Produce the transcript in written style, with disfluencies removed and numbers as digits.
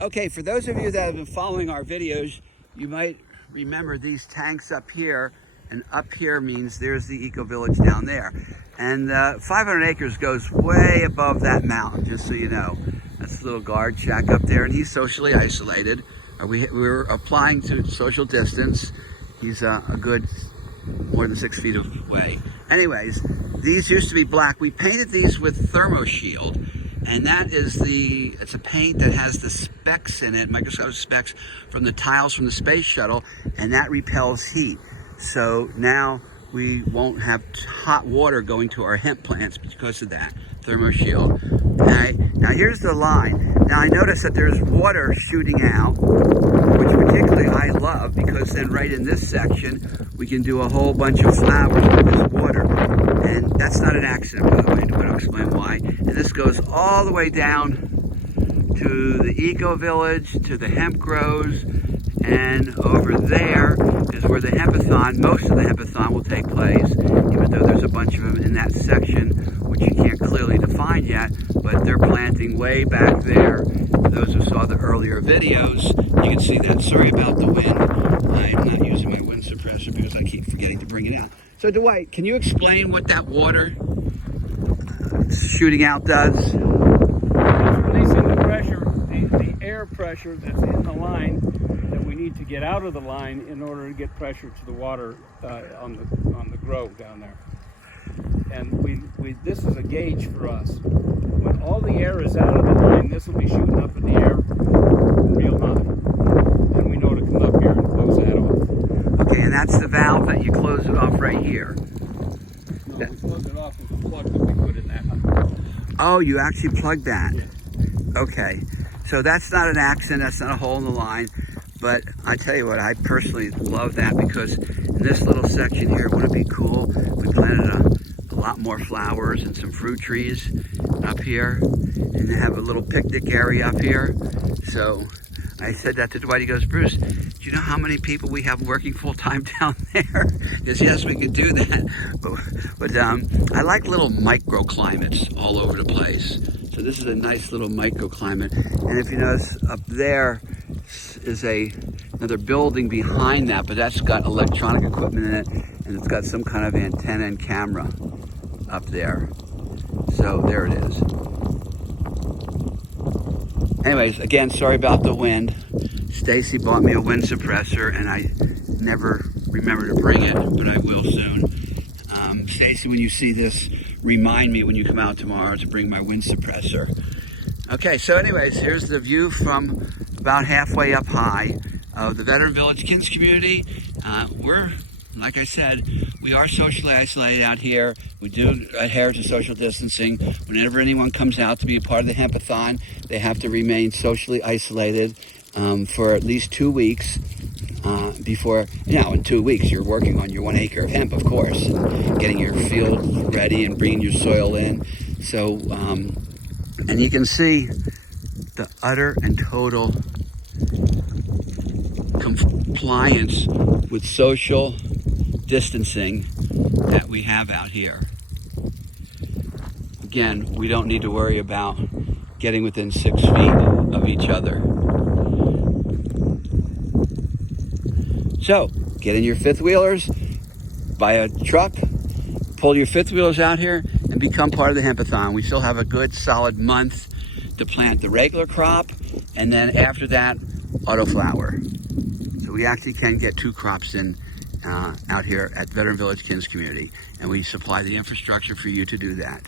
Okay, for those of you that have been following our videos, you might remember these tanks up here, and up here means there's the eco village down there. And 500 acres goes way above that mountain, just so you know. That's a little guard shack up there, and he's socially isolated. We're applying to social distance. He's a good more than 6 feet away. Anyways, these used to be black. We painted these with Thermoshield. And that is it's a paint that has the specks in it, microscopic specks from the tiles from the space shuttle, and that repels heat. So now we won't have hot water going to our hemp plants because of that Thermoshield. Okay. Now here's the line. Now I notice that there's water shooting out, which particularly I love, because then right in this section we can do a whole bunch of flowers with this water. And that's not an accident, by the way. I'm going to explain why. And this goes all the way down to the eco village, to the hemp grows, and over there is where the hempathon, most of the hempathon will take place, even though there's a bunch of them in that section, which you can't clearly define yet, but they're planting way back there. For those who saw the earlier videos, you can see that. Sorry about the wind. I'm not using my wind suppressor because I keep forgetting to bring it out. So Dwight, can you explain what that water shooting out does? It's releasing the pressure, the air pressure that's in the line that we need to get out of the line in order to get pressure to the water on the grow down there. And this is a gauge for us. When all the air is out of the line, this will be shooting up in the air real high. And we know to come up here and close that off. Okay, and that's the valve that you close it off right here. No, we close it off with the plug that we put in that. Oh, you actually plug that. Okay, so that's not an accident, that's not a hole in the line, but I tell you what, I personally love that, because in this little section here, wouldn't it be cool? We planted a lot more flowers and some fruit trees up here, and they have a little picnic area up here. So I said that to Dwight. He goes, Bruce, do you know how many people we have working full-time down there? Because yes, we could do that. But I like little microclimates all over the place. So this is a nice little microclimate. And if you notice, up there is another building behind that, but that's got electronic equipment in it, and it's got some kind of antenna and camera up there. So there it is. Anyways, again, sorry about the wind. Stacy bought me a wind suppressor, and I never remember to bring it, but I will soon. Stacy, when you see this, remind me when you come out tomorrow to bring my wind suppressor. Okay, so anyways, here's the view from about halfway up high of the Veteran Village Kids community. We're, like I said, we are socially isolated out here. We do adhere to social distancing. Whenever anyone comes out to be a part of the Hempathon, they have to remain socially isolated for at least 2 weeks before, in 2 weeks you're working on your 1 acre of hemp, of course, and getting your field ready and bringing your soil in. So, and you can see the utter and total compliance with social distancing that we have out here. Again, we don't need to worry about getting within 6 feet of each other. So, get in your fifth wheelers, buy a truck, pull your fifth wheelers out here, and become part of the Hempathon. We still have a good solid month to plant the regular crop, and then after that, autoflower. So we actually can get 2 crops in out here at Veteran Village Kids Community, and we supply the infrastructure for you to do that.